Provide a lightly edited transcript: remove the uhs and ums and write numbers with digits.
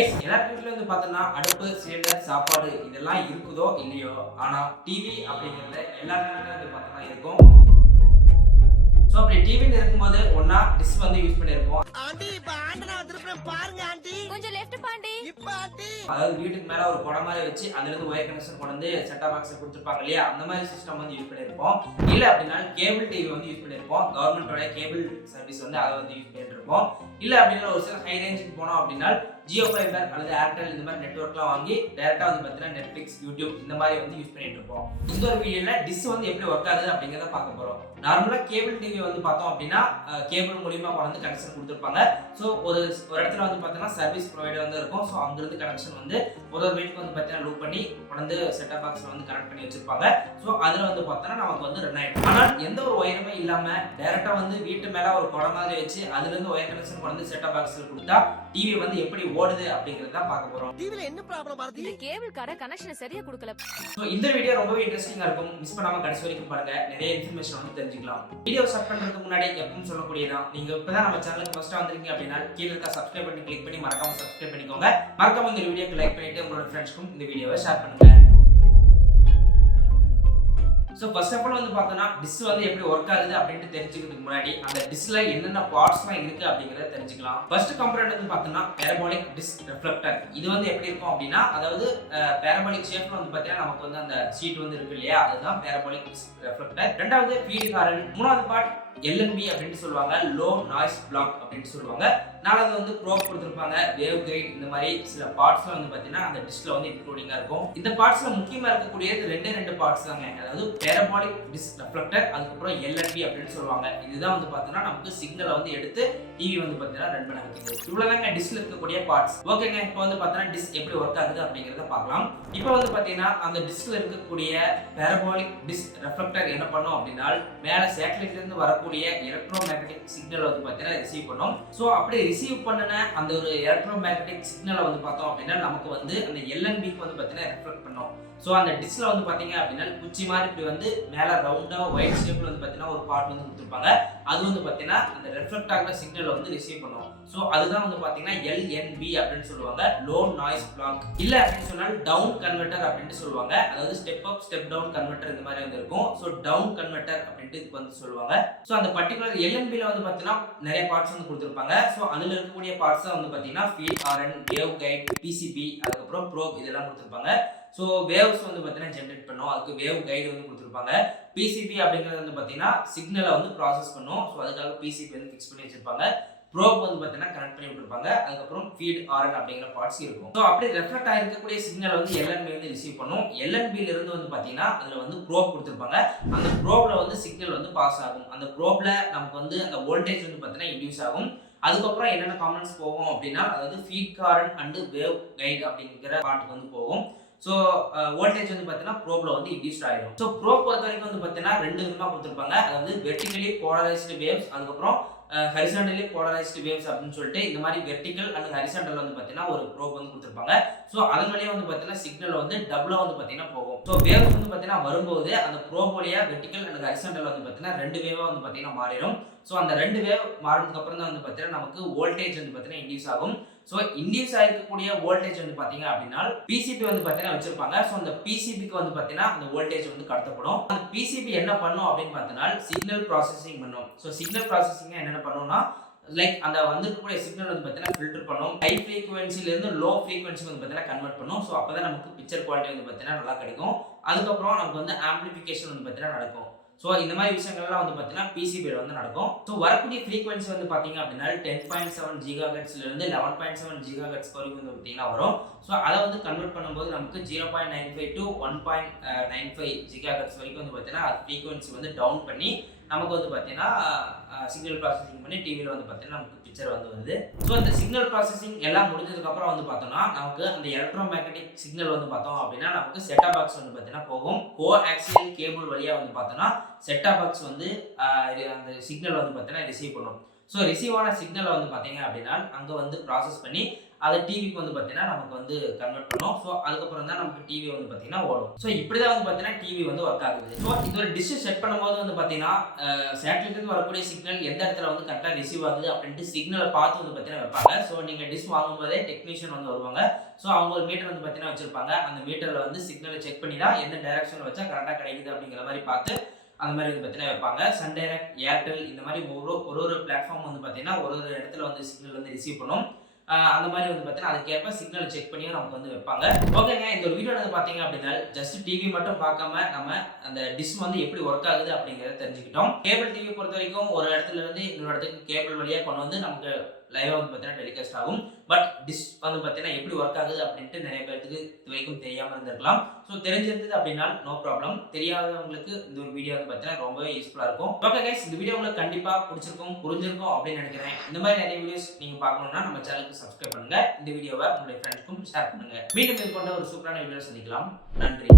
Guys எல்லார் வீட்ல வந்து பார்த்தோம்னா அடுப்பு சிலிண்டர் சாப்பாடு இதெல்லாம் இருக்குதோ இல்லையோ ஆனா டிவி அப்படிங்கிறது எல்லார் வீட்லயும் வந்து பார்த்தோம்னா இருக்கும். ஸோ அப்படி டிவின்னு இருக்கும்போது ஒன்னா டிஷ் வந்து யூஸ் பண்ணியிருப்போம். ஆண்டி இப்ப ஆண்டனா வந்திருப்பேன் பாருங்க ஆண்டி. கொஞ்சம் லெஃப்ட் பாண்டி. இப்ப ஆண்டி அதாவது வீட்டுக்கு மேல ஒரு குடம் மாதிரி வச்சு அதுல இருந்து ஒயர் கனெக்ஷன் கொண்டு வந்து செட்டா பாக்ஸ் கொடுத்துருப்பாங்க இல்லையா, அந்த மாதிரி சிஸ்டம் வந்து யூஸ் பண்ணியிருப்போம். இல்ல அப்படின்னா கேபிள் டிவி வந்து யூஸ் பண்ணியிருப்போம். கவர்மெண்டோட கேபிள் சர்வீஸ் வந்து அதை வந்து யூஸ் பண்ணிட்டு இருப்போம். இல்ல அப்படின்னா ஒரு சில ஹை ரேஞ்சுக்கு போனோம் அப்படின்னா ஜியோ ஃபைபர் அல்லது ஏர்டெல் இந்த மாதிரி நெட்வொர்க்லாம் வாங்கி டைரக்டா வந்து பார்த்தீங்கன்னா நெட்ஃபிளிக்ஸ், யூடியூப் இந்த மாதிரி வந்து யூஸ் பண்ணிட்டு இருப்போம். இந்த ஒரு வீடியோல டிஷ் வந்து எப்படி ஒர்க் ஆகுது அப்படிங்கிறத பார்க்க போறோம். நார்மலா கேபிள் டிவி வந்து பார்த்தோம் அப்படின்னா கேபிள் மூலியமா கொண்டு கனெக்ஷன் கொடுத்துருப்பாங்க. ஸோ ஒரு இடத்துல வந்து பார்த்தீங்கன்னா சர்வீஸ் ப்ரொவைடர் வந்து இருக்கும். ஸோ அங்கிருந்து கனெக்ஷன் வந்து ஒரு வீட்டுக்கு வந்து பார்த்தீங்கன்னா லூப் பண்ணி கொண்டு செட்டப் பாக்ஸ்ல வந்து கனெக்ட் பண்ணி வச்சிருப்பாங்க. ஸோ அதுல வந்து பார்த்தோன்னா நமக்கு வந்து ரன் ஆயிடும். ஆனால் எந்த ஒரு ஒயருமே இல்லாம டைரக்டா வந்து வீட்டு மேல ஒரு குடம் மாதிரி வச்சு அதுல இருந்து ஒயர் கனெக்ஷன் கொண்டு செட்டப் பாக்ஸ்ல கொடுத்தா டிவி வந்து எப்படி ஓடுது அப்படிங்கறத தான் பார்க்க போறோம். டிவில என்ன ப்ராப்ளம் வருது? இந்த கேபிள் கார்ட கனெக்ஷன் சரியா கொடுக்கல. சோ இந்த வீடியோ ரொம்பவே இன்ட்ரஸ்டிங்கா இருக்கும். மிஸ் பண்ணாம கடைசி வரைக்கும் பாருங்க. நிறைய இன்ஃபர்மேஷன் வந்து தெரிஞ்சுக்கலாம். வீடியோ ஸ்டார்ட் பண்றதுக்கு முன்னாடி எப்பவும் சொல்லக்கூடியதான், நீங்க இப்பதான் நம்ம சேனலுக்கு ஃபர்ஸ்டா வந்திருக்கீங்க அப்படின்னா கீழ இருக்க சப்ஸ்கிரைப் பட்டன் கிளிக் பண்ணி மறக்காம சப்ஸ்கிரைப் பண்ணிக்கோங்க. மறக்காம இந்த வீடியோக்கு லைக் பண்ணிட்டு உங்களோட ஃப்ரெண்ட்ஸ்க்கும் இந்த வீடியோவை ஷேர் பண்ணுங்க. ஸோ ஃபர்ஸ்ட் ஆஃப் ஆல் வந்து பார்த்தோன்னா டிஷ் வந்து எப்படி ஒர்க் ஆகுது அப்படின்ட்டு தெரிஞ்சுக்கிறதுக்கு முன்னாடி அந்த டிஷ்ல என்னென்ன பார்ட்ஸ்லாம் இருக்கு அப்படிங்கிறத தெரிஞ்சுக்கலாம். ஃபர்ஸ்ட் கம்பனன்ட் வந்து பார்த்தோன்னா பேரபாலிக் டிஷ் ரெஃப்ளெக்டர். இது வந்து எப்படி இருக்கும் அப்படின்னா, அதாவது பேரபாலிக் ஷேப்ல வந்து பார்த்தீங்கன்னா நமக்கு வந்து அந்த ஷீட் வந்து இருக்கு இல்லையா, அதுதான் பேரபாலிக் டிஷ் ரெஃப்ளெக்டர். ரெண்டாவது ஃபீட் ஹாரன். மூணாவது பார்ட் LNB அப்படின்னு சொல்லுவாங்க, லோ நாய்ஸ் பிளாக் அப்படின்னு சொல்லுவாங்க. நாலாவது வந்து ப்ரோப் கொடுத்துருப்பாங்க, வேவ் கைட். இந்த மாதிரி சில பார்ட்ஸ்லாம் வந்து பார்த்தீங்கன்னா அந்த டிஷ்ல வந்து இன்க்ளூடிங்கா இருக்கும். இந்த பார்ட்ஸ்ல முக்கியமா இருக்கக்கூடியது ரெண்டு பார்ட்ஸ் தாங்க. அதாவது பேரபாலிக் டிஷ் ரெஃப்ளெக்டர், அதுக்கப்புறம் LNB அப்படின்னு சொல்லுவாங்க. இதுதான் வந்து பார்த்தீங்கன்னா நமக்கு சிக்னலை வந்து எடுத்து டிவி வந்து பார்த்தீங்கன்னா ரன் பண்ண வைக்குது. இவ்வளவுதாங்க டிஷ்ல இருக்கக்கூடிய பார்ட்ஸ். ஓகேங்க, இப்போ வந்து பார்த்தீங்கன்னா டிஷ் எப்படி ஒர்க் ஆகுது அப்படிங்கிறத பார்க்கலாம். இப்போ வந்து பார்த்தீங்கன்னா அந்த டிஷ்ல இருக்கக்கூடிய பேரபாலிக் டிஷ் ரெஃப்ளெக்டர் என்ன பண்ணும் அப்படின்னா, மேல சேட்டலைட்ல இருந்து வரக்கூடிய எலக்ட்ரோமேக்னெட்டிக் சிக்னல் வந்து பார்த்தீங்கன்னா ரிசீவ் பண்ணும். ஸோ அப்படி ரிசீவ் பண்ணின அந்த ஒரு எலக்ட்ரோமேக்னெட்டிக் சிக்னலை வந்து பார்த்தோம் அப்படின்னா நமக்கு வந்து அந்த LNBக்கு வந்து பார்த்தீங்கன்னா ரெஃப்ளெக்ட் பண்ணும். ஸோ அந்த டிஷ்ல வந்து பார்த்தீங்க அப்படின்னா குச்சி மாதிரி இப்படி வந்து மேலே ரவுண்டாக ஒயிட் ஷேப்ல வந்து பார்த்தீங்கன்னா ஒரு பார்ட் வந்து கொடுத்துருப்பாங்க. அது வந்து பார்த்தீங்கன்னா அந்த ரெஃப்ளெக்ட் ஆகிற சிக்னலை வந்து ரிசீவ் பண்ணும். ஸோ அதுதான் வந்து பார்த்தீங்கன்னா LNB அப்படின்னு சொல்லுவாங்க, லோ நாய்ஸ் பிளாக். இல்லை அப்படின்னு சொன்னால் டவுன் கன்வெர்ட்டர் அப்படின்னு சொல்லுவாங்க. அதாவது step up step down converter இந்த மாதிரி வந்து இருக்கும். ஸோ டவுன் கன்வெர்ட்டர் அப்படின்ட்டு இதுக்கு வந்து சொல்லுவாங்க. ஸோ அந்த பர்டிகுலர் LNBல வந்து பார்த்தீங்கன்னா நிறைய பார்ட்ஸ் வந்து கொடுத்துருப்பாங்க. ஸோ அதில் இருக்கக்கூடிய பார்ட்ஸ் தான் வந்து பார்த்தீங்கன்னா feed horn, wave guide, PCB, அதுக்கப்புறம் ப்ரோப் இதெல்லாம் கொடுத்துருப்பாங்க. ஸோ வேவ்ஸ் வந்து பார்த்தீங்கன்னா ஜென்ரேட் பண்ணும், அதுக்கு வேவ் கைடு வந்து கொடுத்துருப்பாங்க. PCB அப்படிங்கிறது வந்து பார்த்தீங்கன்னா சிக்னலை வந்து ப்ராசஸ் பண்ணும். ஸோ அதுக்காக PCB வந்து ஃபிக்ஸ் பண்ணி வச்சிருப்பாங்க. ப்ரோப் வந்து பார்த்தீங்கன்னா கனெக்ட் பண்ணி விட்டுருப்பாங்க. அதுக்கப்புறம் ஃபீட் ஹாரன் அப்படிங்கிற பார்ட்ஸ் இருக்கும். ஸோ அப்படி ரெஃப்ளெக்ட் ஆகிருக்கக்கூடிய சிக்னல் வந்து LNB வந்து ரிசீவ் பண்ணும். LNBல இருந்து வந்து பார்த்தீங்கன்னா அதில் வந்து ப்ரோப் கொடுத்துருப்பாங்க. அந்த ப்ரோப்ல வந்து சிக்னல் வந்து பாஸ் ஆகும். அந்த ப்ரோப்ல நமக்கு வந்து அந்த வோல்டேஜ் வந்து பார்த்தீங்கன்னா இன்டியூஸ் ஆகும். அதுக்கப்புறம் என்னென்ன காம்பனன்ட்ஸ் போகும் அப்படின்னா, அதாவது feed horn and wave guide அப்படிங்கிற பார்ட் வந்து போகும். ஸோ வோல்டேஜ் வந்து பார்த்தீங்கன்னா ப்ரோப்ல வந்து இன்டியூஸ் ஆகிடும். ஸோ ப்ரோப் பொறுத்த வரைக்கும் வந்து பார்த்தீங்கன்னா ரெண்டு விதமாக கொடுத்துருப்பாங்க. அதாவது வெர்டிகலி போலரைஸ்டு வேவ்ஸ், அதுக்கப்புறம் ஹரிசாண்டலி போலரைஸ்டு வேவ்ஸ் அப்படின்னு சொல்லிட்டு இந்த மாதிரி வெர்டிகல் அண்ட் ஹரிசாண்டல் வந்து பார்த்தீங்கன்னா ஒரு ப்ரோப் வந்து கொடுத்துருப்பாங்க. ஸோ அதன் வழியாக வந்து பார்த்தீங்கன்னா சிக்னல் வந்து டபுளாக வந்து பார்த்தீங்கன்னா போகும். ஸோ வேவ்ஸ் வந்து பார்த்தீங்கன்னா வரும்போது அந்த ப்ரோப் வழியாக வெர்டிகல் அண்ட் ஹரிசாண்டல் வந்து பார்த்தீங்கன்னா ரெண்டு வேவாக வந்து பார்த்தீங்கன்னா மாறிடும். ஸோ அந்த ரெண்டு வேவ் மாறினதுக்கு அப்புறம் தான் வந்து பார்த்தீங்கன்னா நமக்கு வோல்டேஜ் வந்து பார்த்தீங்கன்னா இன்டியூஸ் ஆகும். ஸோ இன்டியூஸ் ஆகிருக்கக்கூடிய வோல்டேஜ் வந்து பார்த்தீங்க அப்படின்னா PCB வந்து பார்த்தீங்கன்னா வச்சிருப்பாங்க. ஸோ அந்த PCBக்கு வந்து பார்த்தீங்கன்னா அந்த வோல்டேஜ் வந்து கடத்தப்படும். அந்த PCB என்ன பண்ணும் அப்படின்னு பார்த்தீங்கன்னா சிக்னல் ப்ராசஸிங் பண்ணும். ஸோ சிக்னல் ப்ராசஸிங் என்னென்ன பண்ணும்னா, லைக் அந்த வந்திருக்கக்கூடிய சிக்னல் வந்து பார்த்தீங்கன்னா ஃபில்டர் பண்ணும். ஹை ஃப்ரீக்வன்சில இருந்து லோ ஃப்ரீக்வன்சி வந்து பார்த்தீங்கன்னா கன்வெர்ட் பண்ணும். ஸோ அப்பதான் நமக்கு பிக்சர் குவாலிட்டி வந்து பார்த்தீங்கன்னா நல்லா கிடைக்கும். அதுக்கப்புறம் நமக்கு வந்து ஆம்பிளிஃபிகேஷன் வந்து பார்த்தீங்கன்னா நடக்கும். ஸோ இந்த மாதிரி விஷயங்கள்லாம் வந்து பார்த்தீங்கன்னா PCBல வந்து நடக்கும். ஸோ வரக்கூடிய ஃப்ரீக்வன்சி வந்து பார்த்தீங்க அப்படின்னா 10.7 GHz இருந்து 11.7 GHz வரைக்கும் வந்து பார்த்தீங்கன்னா வரும். ஸோ அதை வந்து கன்வெர்ட் பண்ணும்போது நமக்கு 0.95 to 1.95 GHz வரைக்கும் வந்து பார்த்தீங்கன்னா அது ஃப்ரீக்வன்சி வந்து டவுன் பண்ணி நமக்கு வந்து பார்த்தீங்கன்னா சிக்னல் ப்ராசஸிங் பண்ணி டிவியில் வந்து பார்த்தீங்கன்னா நமக்கு பிக்சர் வந்து வருது. ஸோ இந்த சிக்னல் ப்ராசஸிங் எல்லாம் முடிஞ்சதுக்கப்புறம் வந்து பார்த்தோம்னா நமக்கு அந்த எலக்ட்ரோமேக்னெட்டிக் சிக்னல் வந்து பார்த்தோம் அப்படின்னா நமக்கு செட்டா பாக்ஸ் வந்து பார்த்தீங்கன்னா போகும். கோ ஆக்சியல் கேபிள் வழியாக வந்து பார்த்தோம்னா செட்டா பாக்ஸ் வந்து அந்த சிக்னல் வந்து பார்த்தீங்கன்னா ரிசீவ் பண்ணும். ஸோ ரிசீவ் ஆன சிக்னலை வந்து பார்த்தீங்க அப்படின்னா அங்கே வந்து ப்ராசஸ் பண்ணி அதை டிவிக்கு வந்து பார்த்தீங்கன்னா நமக்கு வந்து கன்வெர்ட் பண்ணும். ஸோ அதுக்கப்புறம் தான் நமக்கு டிவி வந்து பார்த்தீங்கன்னா ஓடும். ஸோ இப்படி தான் வந்து பார்த்தீங்கன்னா டிவி வந்து ஒர்க் ஆகுது. ஸோ இந்த ஒரு டிஷ் செட் பண்ணும்போது வந்து பார்த்தீங்கன்னா சேட்டலைட்லேருந்து வரக்கூடிய சிக்னல் எந்த இடத்துல வந்து கரெக்டாக ரிசீவ் ஆகுது அப்படின்ட்டு சிக்னலை பார்த்து வந்து பார்த்தீங்கன்னா வைப்பாங்க. ஸோ நீங்கள் டிஷ் வாங்கும்போதே டெக்னீஷியன் வந்து வருவாங்க. ஸோ அவங்க ஒரு மீட்டர் வந்து பார்த்தீங்கன்னா வச்சிருப்பாங்க. அந்த மீட்டரில் வந்து சிக்னலை செக் பண்ணி தான் எந்த டைரக்ஷனில் வச்சா கரெக்டாக கிடைக்குது அப்படிங்கிற மாதிரி பார்த்து அந்த மாதிரி வந்து பார்த்தீங்கன்னா வைப்பாங்க. சன் டைரக்ட், ஏர்டெல் இந்த மாதிரி ஒரு பிளாட்ஃபார்ம் வந்து பார்த்தீங்கன்னா ஒரு இடத்துல வந்து சிக்னல் வந்து ரிசீவ் பண்ணும். அந்த மாதிரி வந்து பார்த்தீங்கன்னா அதுக்கேற்ப சிக்னல் செக் பண்ணியும் நமக்கு வந்து வைப்பாங்க. ஓகேங்க, இந்த ஒரு வீடியோ வந்து பார்த்தீங்க அப்படின்னா ஜஸ்ட் டிவி மட்டும் பார்க்காம நம்ம அந்த டிஷ் வந்து எப்படி ஒர்க் ஆகுது அப்படிங்கிறத தெரிஞ்சுக்கிட்டோம். கேபிள் டிவி பொறுத்த வரைக்கும் ஒரு இடத்துல இருந்து இன்னொரு இடத்துக்கு கேபிள் வழியாக கொண்டு வந்து நமக்கு லைவாக வந்து பார்த்தீங்கன்னா டெலிகாஸ்ட் ஆகும். பட் டிஷ் வந்து பார்த்தீங்கன்னா எப்படி ஒர்க் ஆகுது அப்படின்ட்டு நிறைய பேருக்கு இது வரைக்கும் தெரியாமல் இருந்திருக்கலாம். ஸோ தெரிஞ்சிருந்தது அப்படின்னா நோ ப்ராப்ளம். தெரியாதவங்களுக்கு இந்த ஒரு வீடியோ வந்து பார்த்தீங்கன்னா ரொம்பவே யூஸ்ஃபுல்லாக இருக்கும். ஓகே கைஸ், இந்த வீடியோ உங்களுக்கு கண்டிப்பாக பிடிச்சிருக்கும், புரிஞ்சிருக்கும் அப்படின்னு நினைக்கிறேன். இந்த மாதிரி நிறைய வீடியோஸ் நீங்கள் பார்க்கணும்னா நம்ம சேனலுக்கு சப்ஸ்கிரைப் பண்ணுங்க. இந்த வீடியோவை உங்களுடைய ஃப்ரெண்ட்ஸ்க்கும் ஷேர் பண்ணுங்க. மீண்டும் இது போன்ற ஒரு சூப்பரான வீடியோ சந்திக்கலாம். நன்றி.